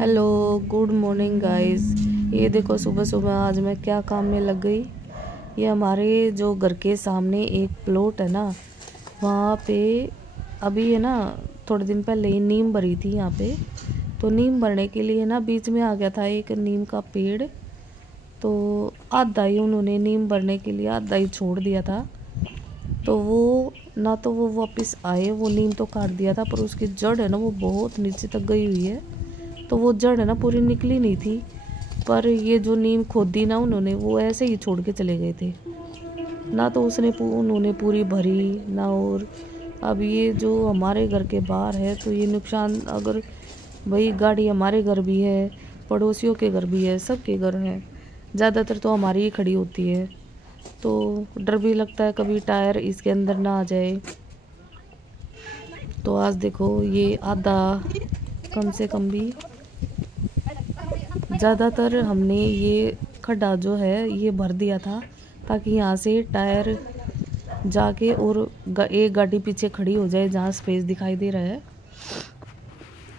Hello, good morning guys. ये देखो सुबह सुबह आज मैं क्या काम में लग गई। ये हमारे जो घर के सामने एक प्लॉट है ना, वहाँ पे अभी है ना, थोड़े दिन पहले ही नीम भरी थी यहाँ पे। तो नीम भरने के लिए ना बीच में आ गया था एक नीम का पेड़। तो आधा ही उन्होंने नीम भरने के लिए आधा ही छोड़ दिया था। तो वो ना तो वो वापस आए, वो नीम तो काट दिया था पर उसकी जड़ है ना वो बहुत नीचे तक गई हुई है। तो वो जड़ है ना पूरी निकली नहीं थी। पर ये जो नीम खोदी ना उन्होंने, वो ऐसे ही छोड़ के चले गए थे ना। तो उन्होंने पूरी भरी ना। और अब ये जो हमारे घर के बाहर है तो ये नुकसान, अगर भाई गाड़ी हमारे घर भी है, पड़ोसियों के घर भी है, सबके घर है, ज़्यादातर तो हमारी ही खड़ी होती है। तो डर भी लगता है कभी टायर इसके अंदर ना आ जाए। तो आज देखो ये आधा कम से कम भी, ज़्यादातर हमने ये खड्डा जो है ये भर दिया था ताकि यहाँ से टायर जाके और एक गाड़ी पीछे खड़ी हो जाए जहाँ स्पेस दिखाई दे रहा है।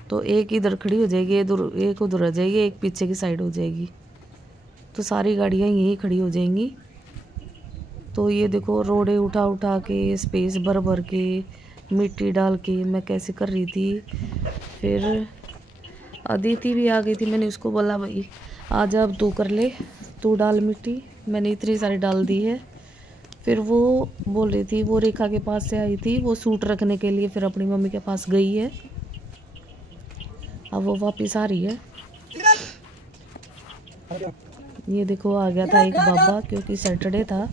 तो एक इधर खड़ी हो जाएगी, एक उधर आ जाएगी, एक पीछे की साइड हो जाएगी। तो सारी गाड़ियाँ यहीं खड़ी हो जाएंगी। तो ये देखो रोडे उठा उठा के, स्पेस भर भर के, मिट्टी डाल के मैं कैसे कर रही थी। फिर अदिति भी आ गई थी। मैंने उसको बोला भाई आज अब तू कर ले, तू डाल मिट्टी, मैंने इतनी सारी डाल दी है। फिर वो बोल रही थी, वो रेखा के पास से आई थी, वो सूट रखने के लिए फिर अपनी मम्मी के पास गई है। अब वो वापस आ रही है। ये देखो आ गया था एक बाबा, क्योंकि सैटरडे था,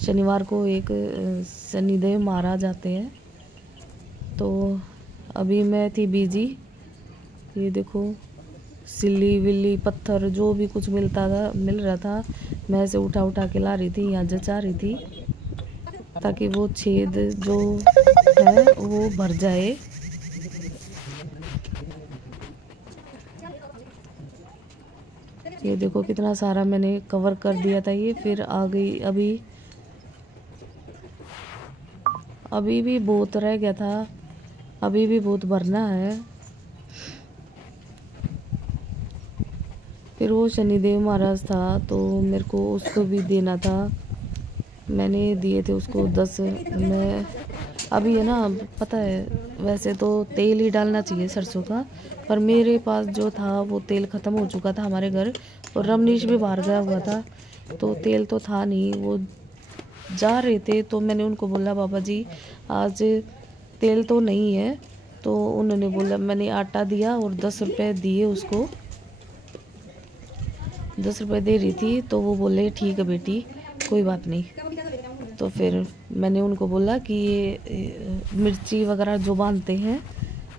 शनिवार को एक शनिदेव महाराज आते हैं। तो अभी मैं थी बिजी। ये देखो सिल्ली विल्ली पत्थर जो भी कुछ मिल रहा था, मैं ऐसे उठा उठा के ला रही थी, यहाँ जचा रही थी ताकि वो छेद जो है वो भर जाए। ये देखो कितना सारा मैंने कवर कर दिया था ये। फिर आ गई, अभी भी बहुत रह गया था, अभी भी बहुत भरना है। फिर वो शनिदेव महाराज था तो मेरे को उसको भी देना था, मैंने दिए थे उसको 10। मैं अभी है ना, पता है वैसे तो तेल ही डालना चाहिए सरसों का, पर मेरे पास जो था वो तेल ख़त्म हो चुका था हमारे घर, और रमनीश भी बाहर गया हुआ था तो तेल तो था नहीं। वो जा रहे थे तो मैंने उनको बोला बाबा जी आज तेल तो नहीं है। तो उन्होंने बोला, मैंने आटा दिया और 10 रुपये दिए उसको, 10 रुपये दे रही थी। तो वो बोले ठीक है बेटी कोई बात नहीं। तो फिर मैंने उनको बोला कि ये मिर्ची वगैरह जो बांधते हैं,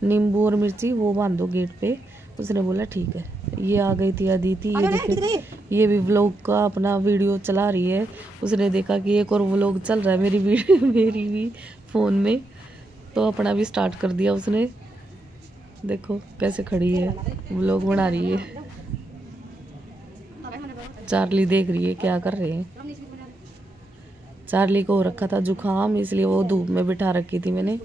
नींबू और मिर्ची, वो बांध दो गेट पे। उसने बोला ठीक है। ये आ गई थी अदिति। ये देखिए ये भी व्लॉग का अपना वीडियो चला रही है। उसने देखा कि एक और व्लॉग चल रहा है मेरी वीडियो मेरी भी फ़ोन में, तो अपना भी स्टार्ट कर दिया उसने। देखो कैसे खड़ी है, व्लॉग बना रही है। चार्ली देख रही है क्या कर रहे हैं। चार्ली को हो रखा था जुकाम, इसलिए वो धूप में बिठा रखी थी मैंने।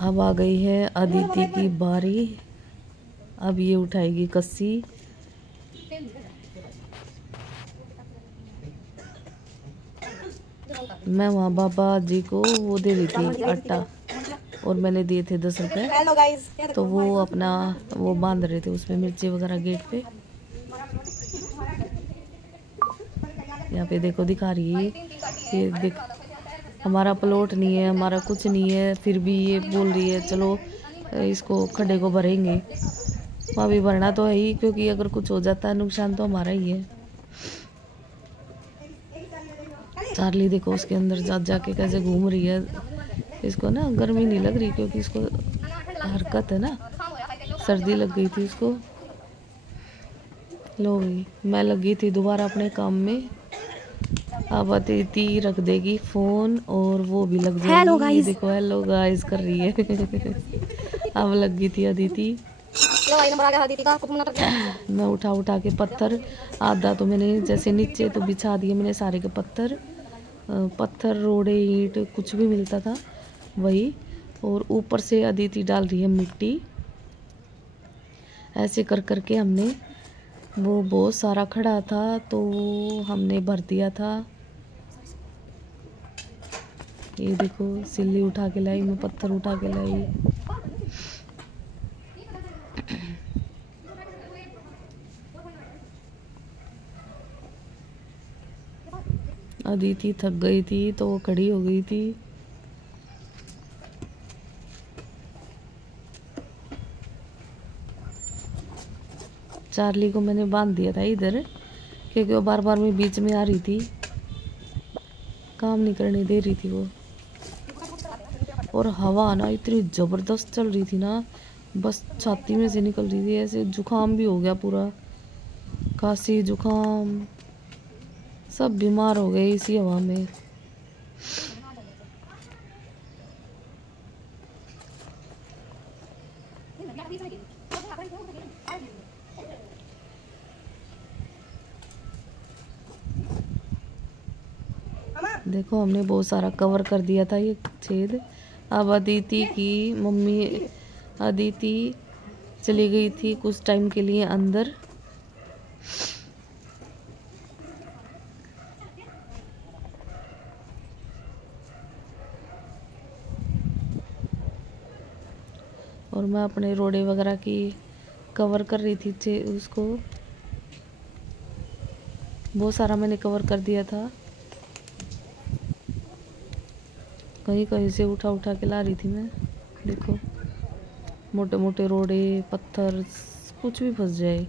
अब आ गई है अदिति की बारी। अब ये उठाएगी कस्सी। मैं वहाँ बाबा जी को वो दे दी थी आटा, और मैंने दिए थे 10 रुपये। तो वो अपना वो बांध रहे थे उसमें मिर्ची वगैरह गेट पे। यहाँ पे देखो दिखा रही है ये देख, हमारा प्लॉट नहीं है, हमारा कुछ नहीं है, फिर भी ये बोल रही है चलो इसको खड्डे को भरेंगे। वहाँ भी भरना तो है ही, क्योंकि अगर कुछ हो जाता है नुकसान तो हमारा ही है। चार्ली देखो उसके अंदर जाके कैसे घूम रही है। इसको ना गर्मी नहीं लग रही, क्योंकि इसको हरकत है ना, सर्दी लग गई थी इसको। लो गई, मैं लगी थी दोबारा अपने काम में। अब अदिति रख देगी फोन और वो भी लग जाएगी। हेलो गाइस, देखो हेलो गाइस कर रही है। अब लग गई थी अदिति। मैं उठा उठा के पत्थर, आधा तो मैंने जैसे नीचे तो बिछा दिए मैंने सारे के पत्थर रोड़े ईंट कुछ भी मिलता था वही, और ऊपर से अदिति डाल रही है मिट्टी। ऐसे कर करके हमने, वो बहुत सारा खड़ा था तो हमने भर दिया था। ये देखो सिल्ली उठा के लाई, मैं पत्थर उठा के लाई। अदिति थक गई थी तो वो खड़ी हो गई थी। चार्ली को मैंने बांध दिया था इधर, क्योंकि वो बार बार में बीच में आ रही थी, काम नहीं करने दे रही थी वो। और हवा ना इतनी ज़बरदस्त चल रही थी ना, बस छाती में से निकल रही थी, ऐसे जुकाम भी हो गया पूरा, खांसी जुकाम सब बीमार हो गए इसी हवा में। देखो हमने बहुत सारा कवर कर दिया था ये छेद। अब अदिति की मम्मी, अदिति चली गई थी कुछ टाइम के लिए अंदर। और मैं अपने रोड़े वगैरह की कवर कर रही थी उसको। बहुत सारा मैंने कवर कर दिया था, कहीं कहीं से उठा उठा के ला रही थी मैं। देखो मोटे मोटे रोड़े पत्थर कुछ भी फंस जाए।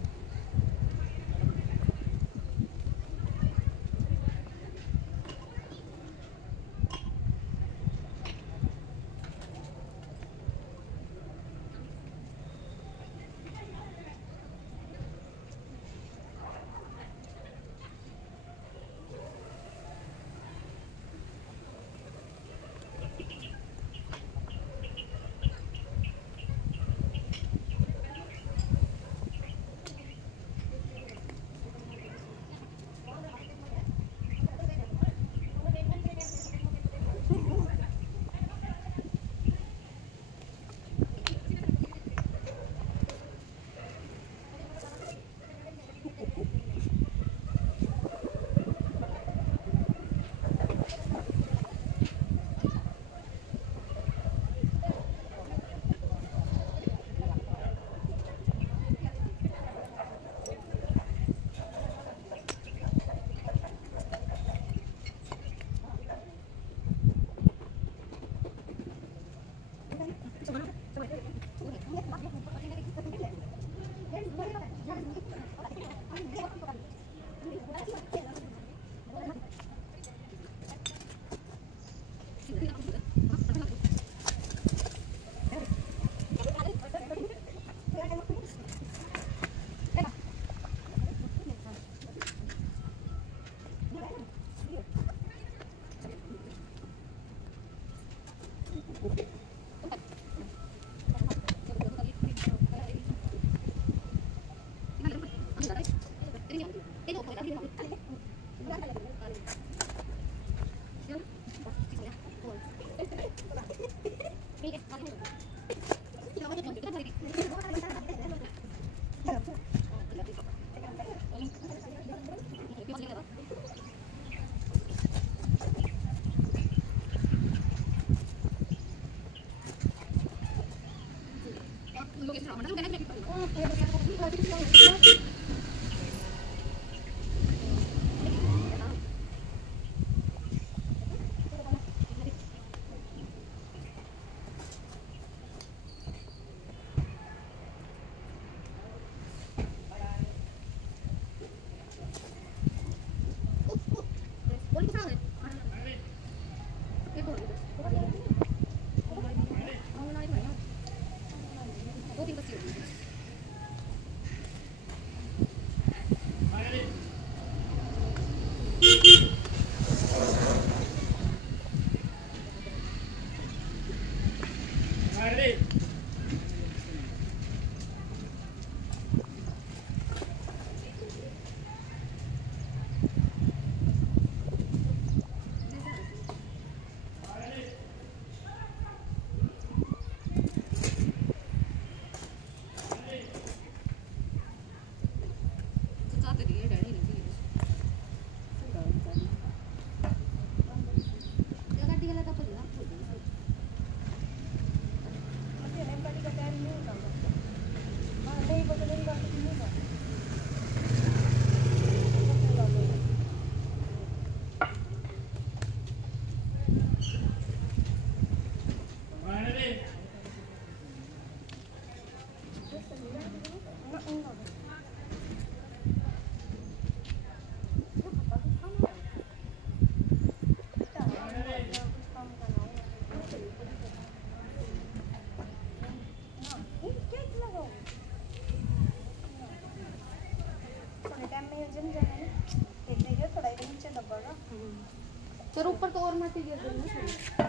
तेरे ऊपर तो और माटी गिर देना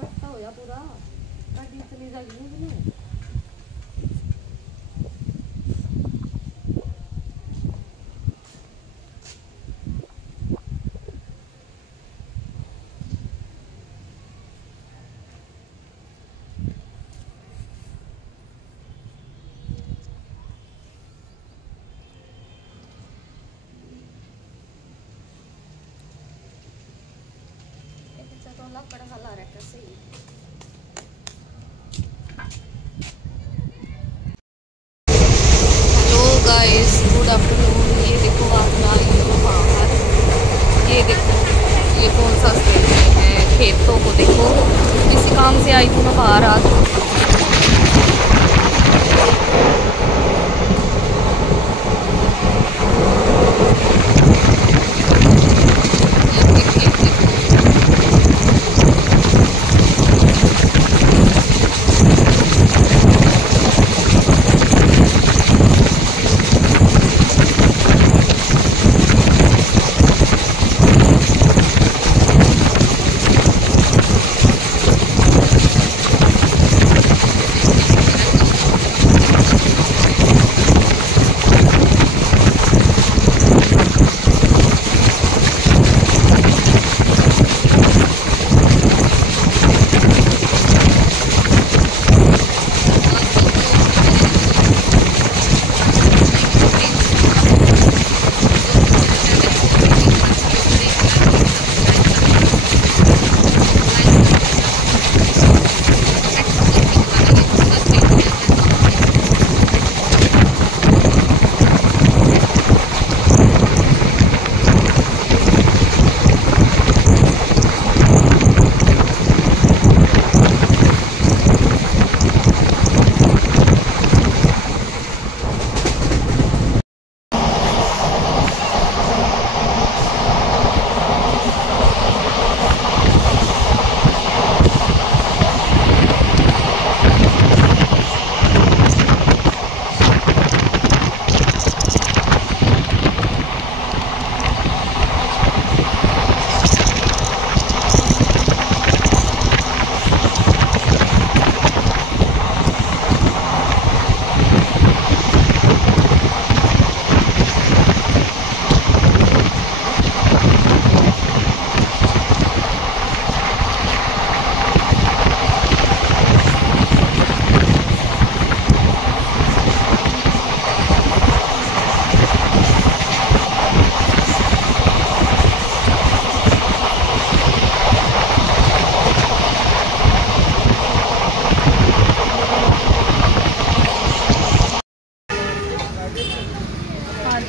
कट्टा हो जा पूरा गाड़ी चली जाएगी। Hello guys, good afternoon. ये देखो आज मैं आई हूँ बाहर। ये देखो ये कौन सा स्टेशन है, खेतों को देखो। इसी काम से आई थी मैं बाहर आज।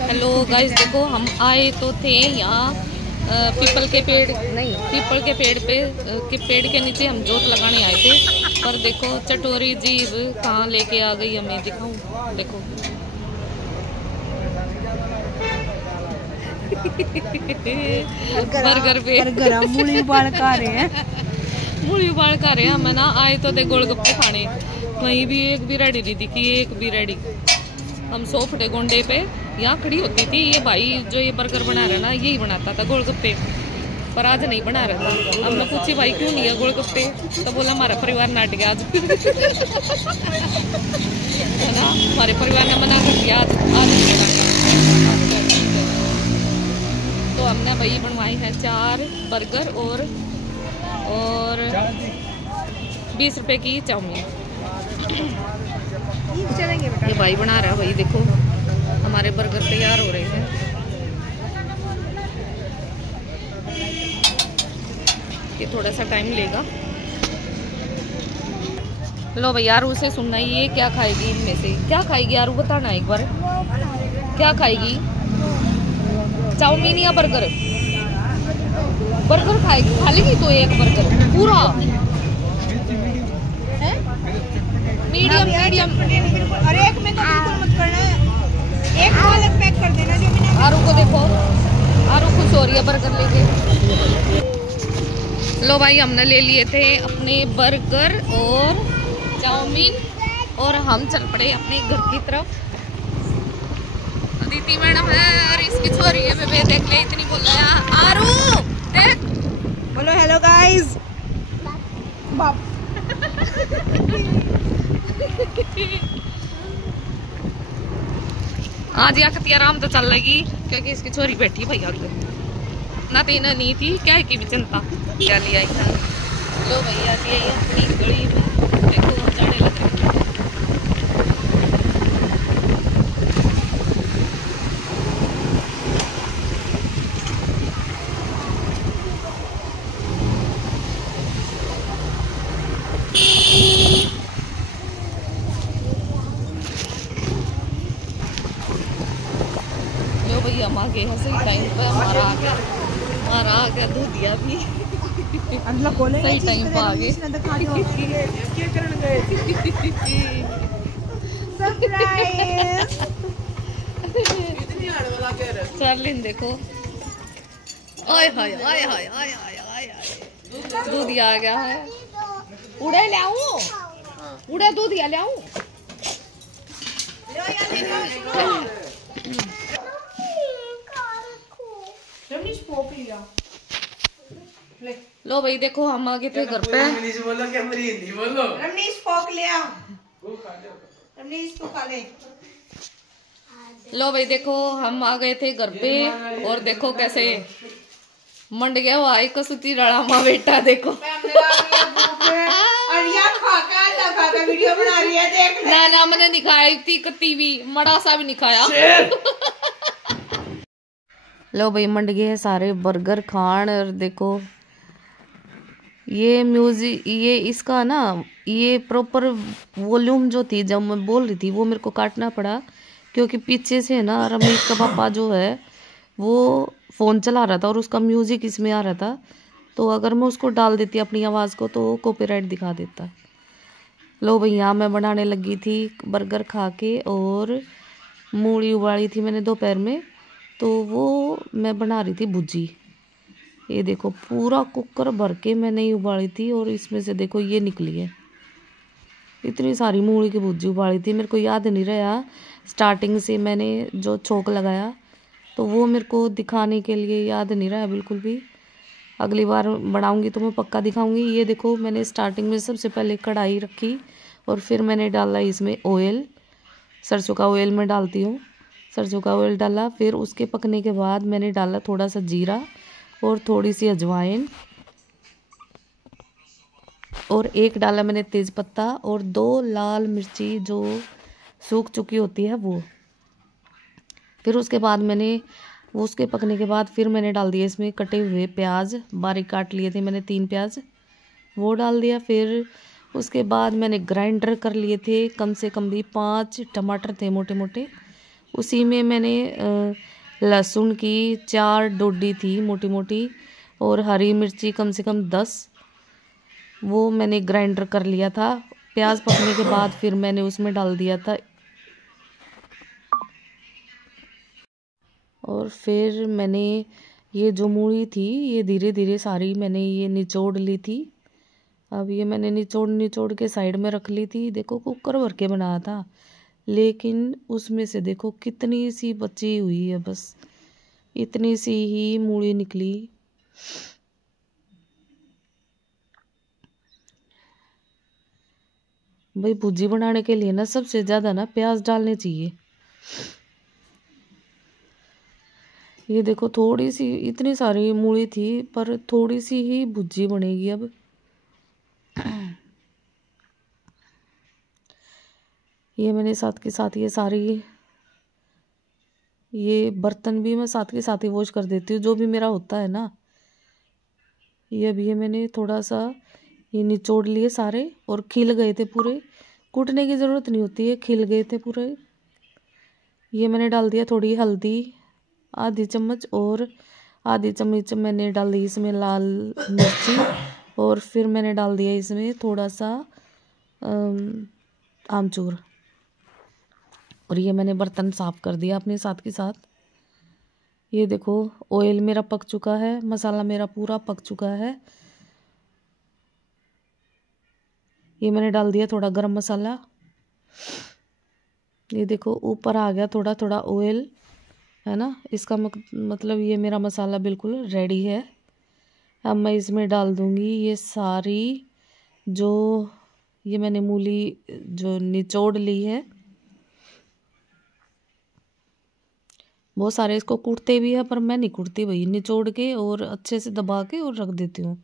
हेलो गाइस, देखो हम आए तो थे यहाँ पीपल के पेड़ के नीचे हम जोत लगाने आए थे। पर देखो चटोरी जीव कहाँ लेके आ गई, हमें दिखाऊं। देखो बर्गर पे मूली उबाल खा रहे हैं हम ना। आए तो थे गोलगप्पे खाने, कहीं भी एक भी रेडी नहीं दिखी, एक भी रेडी। हम सोफे गोंडे पे यहाँ खड़ी होती थी। ये भाई जो ये बर्गर बना रहा है ना, यही बनाता था गोलगप्पे, पर आज नहीं बना रहा था। हमने पूछी भाई क्यों नहीं है गोलगप्पे, तो बोला हमारा परिवार नाट गया आज है ना, हमारे परिवार ने मना कर दिया आज नहीं बनाना। तो हमने भाई बनवाई है 4 बर्गर और 20 रुपए की चाउमीन। ये भाई बना रहा है, भाई देखो हमारे बर्गर तैयार हो रहे हैं। ये थोड़ा सा टाइम लेगा। लो भाई, आरू से सुनना, ये क्या खाएगी इनमें से, क्या खाएगी आरू, बताना एक बार क्या खाएगी। चाउमीन या बर्गर? बर्गर खाएगी, खा लेगी तो एक बर्गर पूरा मीडियम। अरे एक में तो बिल्कुल मत करना, एक को अलग पैक कर देना। जो मैंने आरू को देखो, आरू खुश हो रही है बर्गर लेके। लो भाई, हमने ले लिए थे अपने बर्गर और चाउमीन और हम चल पड़े अपने घर की तरफ। अदिति कीर्ति मैडम है और इसकी छोरी है बेबे, देख ले इतनी बोल रहा है। आरू देख, बोलो हेलो गाइस। बाप आज या कती आराम तो चल लगी क्योंकि इसकी छोरी बैठी भैया आगे ना तीन नहीं थी क्या है की भी चिंता क्या लिया था। लो भैया जी अपनी गली में देखो जाने लग रही है। लो भैया हम आ गए हैं सही टाइम पे, हमारा आ गया दूधिया भी सही टाइम पे आ गए। चार्लिन देखो, आय हाय आय हाय आय हाय आय हाय दूधिया आ गया है। उड़े ले आऊं, उड़े दूधिया ले आऊं। लो भाई देखो हम आ गए थे घर पे। रमनीश फोक ले आओ, रमनीश तू खा ले। लो भाई देखो हम आ गए थे घर पे और देखो कैसे मंड गया वो आई कसुती रड़ामा बेटा देखो। वीडियो बना रही है देख ले। ना मैंने दिखाई थी कती भी मड़ा सा भी नहीं खाया। लो भाई मंड गए सारे बर्गर खान और देखो ये म्यूजिक ये इसका ना ये प्रॉपर वॉल्यूम जो थी जब मैं बोल रही थी वो मेरे को काटना पड़ा क्योंकि पीछे से ना रमेश का पापा जो है वो फ़ोन चला रहा था और उसका म्यूज़िक इसमें आ रहा था, तो अगर मैं उसको डाल देती अपनी आवाज़ को तो कॉपीराइट दिखा देता। लो भैया मैं बनाने लगी थी बर्गर खा के और मूली उबाली थी मैंने दोपहर में, तो वो मैं बना रही थी भुजी। ये देखो पूरा कुकर भर के मैंने ही उबाली थी और इसमें से देखो ये निकली है। इतनी सारी मूली की भुजी उबाली थी, मेरे को याद नहीं रहा स्टार्टिंग से मैंने जो छोंक लगाया, तो वो मेरे को दिखाने के लिए याद नहीं रहा बिल्कुल भी। अगली बार बनाऊंगी तो मैं पक्का दिखाऊंगी। ये देखो मैंने स्टार्टिंग में सबसे पहले कढ़ाई रखी और फिर मैंने डाला इसमें ऑयल, सरसों का ऑयल मैं डालती हूँ। सरसों का ऑयल डाला, फिर उसके पकने के बाद मैंने डाला थोड़ा सा जीरा और थोड़ी सी अजवाइन और एक डाला मैंने तेज पत्ता और 2 लाल मिर्ची जो सूख चुकी होती है वो। फिर उसके बाद मैंने वो उसके पकने के बाद फिर मैंने डाल दिया इसमें कटे हुए प्याज, बारीक काट लिए थे मैंने 3 प्याज, वो डाल दिया। फिर उसके बाद मैंने ग्राइंडर कर लिए थे कम से कम भी 5 टमाटर थे मोटे मोटे, उसी में मैंने लहसुन की 4 डोडी थी मोटी मोटी और हरी मिर्ची कम से कम 10, वो मैंने ग्राइंडर कर लिया था। प्याज पकने के बाद फिर मैंने उसमें डाल दिया था और फिर मैंने ये जो मूली थी ये धीरे धीरे सारी मैंने ये निचोड़ ली थी। अब ये मैंने निचोड़ के साइड में रख ली थी। देखो कुकर भर के बनाया था लेकिन उसमें से देखो कितनी सी बची हुई है, बस इतनी सी ही मूली निकली। भाई भुजी बनाने के लिए ना सबसे ज़्यादा ना प्याज डालने चाहिए। ये देखो थोड़ी सी इतनी सारी मूली थी पर थोड़ी सी ही भुजी बनेगी। अब ये मैंने साथ के साथ ये सारी ये बर्तन भी मैं साथ के साथ ही वॉश कर देती हूँ जो भी मेरा होता है ना। ये अब ये मैंने थोड़ा सा ये निचोड़ लिए सारे और खिल गए थे पूरे, कूटने की ज़रूरत नहीं होती है, खिल गए थे पूरे। ये मैंने डाल दिया थोड़ी हल्दी आधी चम्मच और आधी चम्मच मैंने डाल दी इसमें लाल मिर्ची और फिर मैंने डाल दिया इसमें थोड़ा सा आमचूर और ये मैंने बर्तन साफ़ कर दिया अपने साथ के साथ। ये देखो ऑयल मेरा पक चुका है, मसाला मेरा पूरा पक चुका है। ये मैंने डाल दिया थोड़ा गरम मसाला। ये देखो ऊपर आ गया थोड़ा थोड़ा ऑयल है ना। इसका मतलब ये मेरा मसाला बिल्कुल रेडी है। अब मैं इसमें डाल दूँगी ये सारी जो ये मैंने मूली जो निचोड़ ली है। बहुत सारे इसको कूटते भी है पर मैं नहीं कूटती भाई, निचोड़ के और अच्छे से दबा के और रख देती हूँ।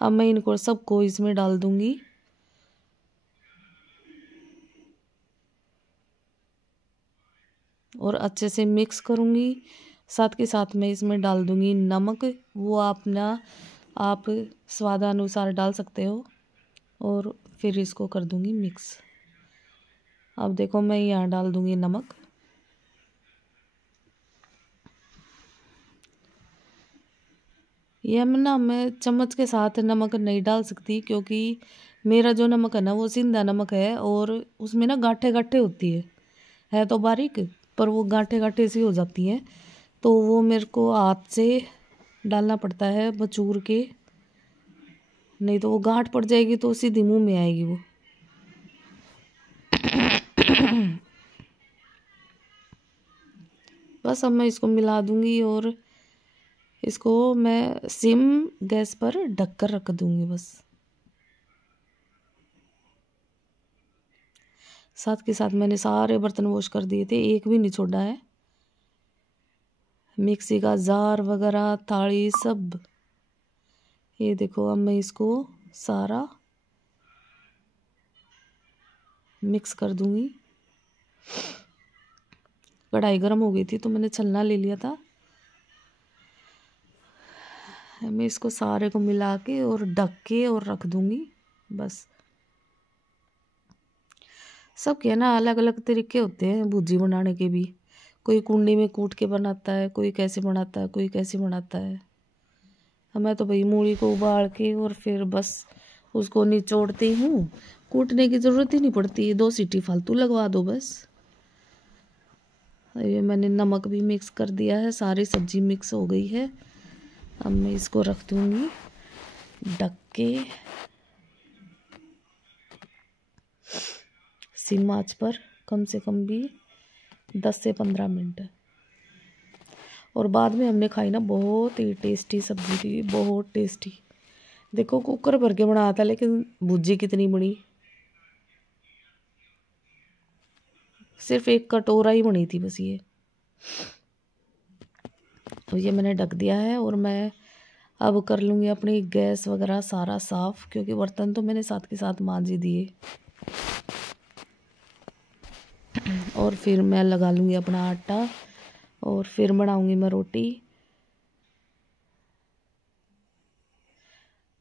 अब मैं इनको सबको इसमें डाल दूँगी। और अच्छे से मिक्स करूँगी। साथ के साथ मैं इसमें डाल दूँगी नमक, वो आप स्वादानुसार डाल सकते हो। और फिर इसको कर दूँगी मिक्स। अब देखो मैं यहाँ डाल दूँगी नमक। यह मैं चम्मच के साथ नमक नहीं डाल सकती क्योंकि मेरा जो नमक है ना वो सिंधा नमक है और उसमें ना गांठे गांठे होती है तो बारीक, पर वो गांठे गांठे सी हो जाती हैं। तो वो मेरे को हाथ से डालना पड़ता है बचूर के, नहीं तो वो गांठ पड़ जाएगी तो सीधी मुंह में आएगी वो। बस अब मैं इसको मिला दूंगी और इसको मैं सिम गैस पर ढककर रख दूंगी बस। साथ के साथ मैंने सारे बर्तन वॉश कर दिए थे, एक भी नहीं छोड़ा है। मिक्सी का जार वगैरह थाली सब। ये देखो अब मैं इसको सारा मिक्स कर दूंगी। कढ़ाई गर्म हो गई थी तो मैंने छलना ले लिया था। मैं इसको सारे को मिला के और ढक के और रख दूंगी बस। सबके ना अलग अलग तरीके होते हैं भुर्जी बनाने के भी। कोई कुंडी में कूट के बनाता है, कोई कैसे बनाता है, कोई कैसे बनाता है। मैं तो भाई मूली को उबाल के और फिर बस उसको निचोड़ती हूँ। कूटने की ज़रूरत ही नहीं पड़ती, 2 सीटी फालतू लगवा दो बस। ये मैंने नमक भी मिक्स कर दिया है, सारी सब्जी मिक्स हो गई है। अब मैं इसको रख दूँगी ढक के सिम आंच पर, कम से कम भी 10 से 15 मिनट। और बाद में हमने खाई ना, बहुत ही टेस्टी सब्जी थी, बहुत टेस्टी। देखो कुकर भर के बनाया था लेकिन भुर्जी कितनी बनी, सिर्फ 1 कटोरा ही बनी थी बस ये। तो ये मैंने ढक दिया है और मैं अब कर लूँगी अपनी गैस वगैरह सारा साफ़, क्योंकि बर्तन तो मैंने साथ के साथ मांज ही दिए। और फिर मैं लगा लूँगी अपना आटा और फिर बनाऊँगी मैं रोटी।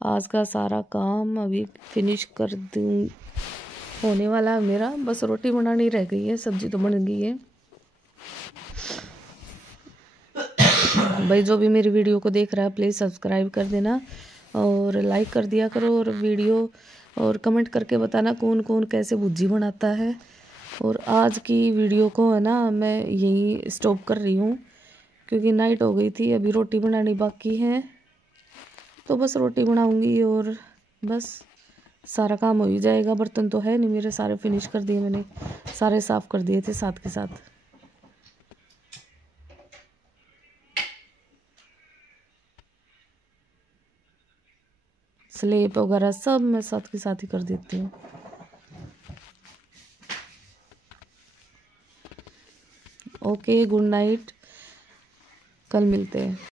आज का सारा काम अभी फिनिश कर दूँ, होने वाला है मेरा। बस रोटी बनानी रह गई है, सब्जी तो बन गई है। भाई जो भी मेरी वीडियो को देख रहा है प्लीज़ सब्सक्राइब कर देना और लाइक कर दिया करो, और वीडियो और कमेंट करके बताना कौन कौन कैसे भुर्जी बनाता है। और आज की वीडियो को है ना मैं यहीं स्टॉप कर रही हूँ क्योंकि नाइट हो गई थी, अभी रोटी बनानी बाकी है। तो बस रोटी बनाऊंगी और बस सारा काम हो ही जाएगा। बर्तन तो है नहीं मेरे, सारे फिनिश कर दिए मैंने, सारे साफ़ कर दिए थे साथ के साथ। स्लेप वगैरह सब मैं साथ के साथ ही कर देती हूँ। ओके, गुड नाइट, कल मिलते हैं।